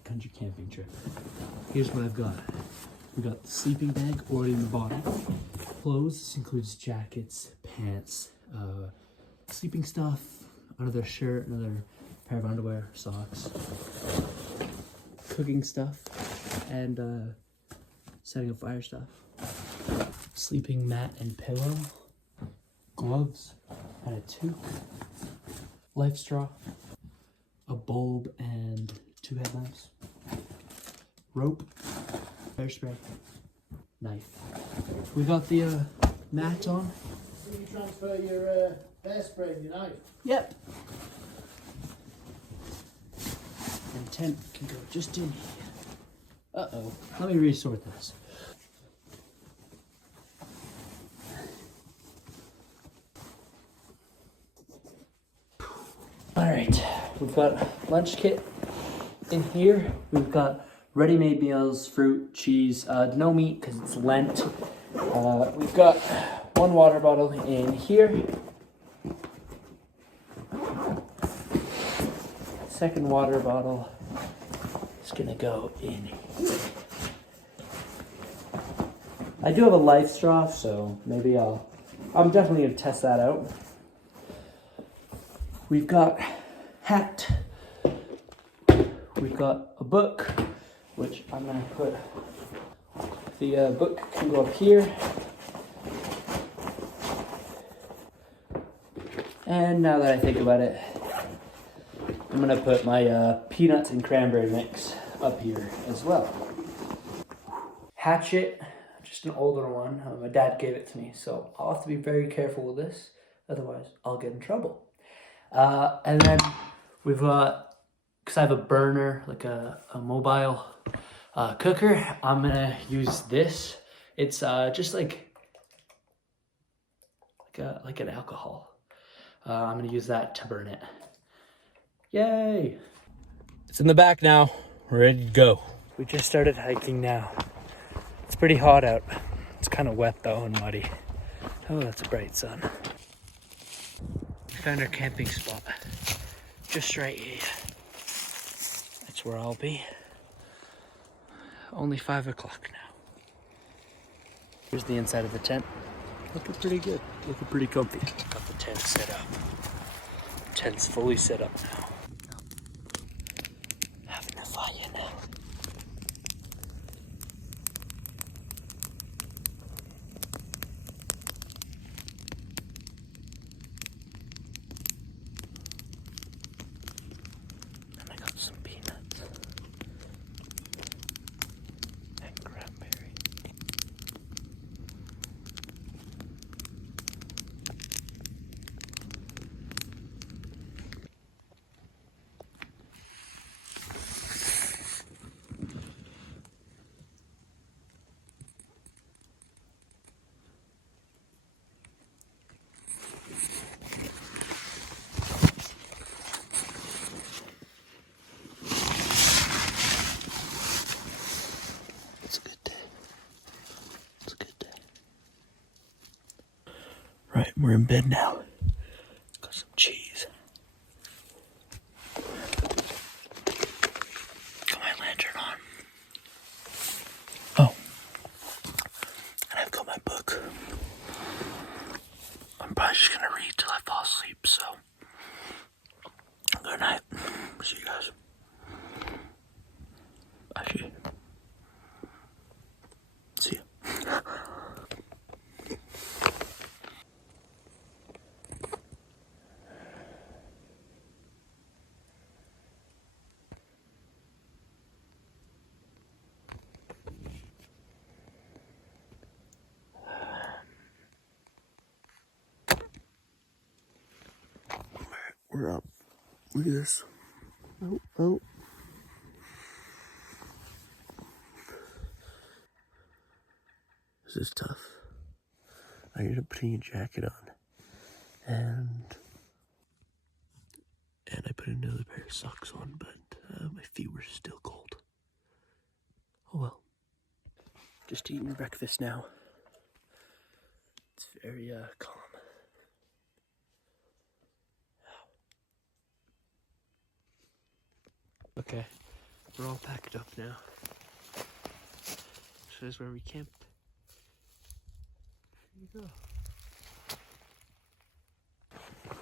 backcountry camping trip. Here's what I've got. We got the sleeping bag already in the bottom. Clothes, this includes jackets, pants, sleeping stuff, another shirt, another pair of underwear, socks, cooking stuff, and setting up fire stuff. Sleeping mat and pillow, gloves, and a toque, life straw, a bulb and 2 headlamps, rope, hair spray, knife. We got the mat on. So you transfer your hairspray and your knife? Yep. And tent can go just in here. Uh-oh. Let me resort this. Alright, we've got lunch kit in here. We've got ready-made meals, fruit, cheese, no meat because it's Lent. We've got 1 water bottle in here. Second water bottle is gonna go in here. I do have a life straw, so maybe I'm definitely gonna test that out. We've got hat. We've got a book, which I'm gonna put, the book can go up here. And now that I think about it, I'm gonna put my peanuts and cranberry mix up here as well. Hatchet, just an older one. My dad gave it to me, so I'll have to be very careful with this, otherwise I'll get in trouble. And then we've got, because I have a burner, like a mobile cooker, I'm gonna use this. It's just like an alcohol. I'm gonna use that to burn it. Yay! It's in the back now. We're ready to go. We just started hiking now. It's pretty hot out. It's kind of wet though and muddy. Oh, that's a bright sun. Found our camping spot. Just right here. That's where I'll be. Only 5 o'clock now. Here's the inside of the tent. Looking pretty good. Looking pretty comfy. Got the tent set up. Tent's fully set up now. Having a fire now. And I got some peanuts. And cranberry. Right, we're in bed now. Got some cheese. Got my lantern on. Oh. And I've got my book. I'm probably just gonna read till I fall asleep, so. Good night. See you guys. Actually. See ya. We're up. Look at this. Oh, oh. This is tough. I ended up putting a jacket on. And I put another pair of socks on, but my feet were still cold. Oh well. Just eating breakfast now. It's very calm. Okay, We're all packed up now. So this is where we camped. There you go.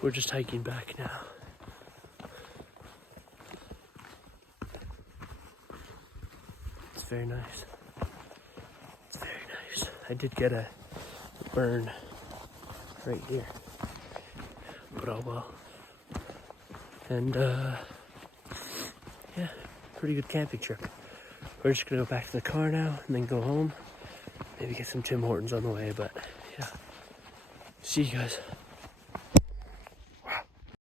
We're just hiking back now. It's very nice. It's very nice. I did get a burn right here. But oh well. And yeah, pretty good camping trip. We're just gonna go back to the car now and then go home. Maybe get some Tim Hortons on the way, but yeah. See you guys.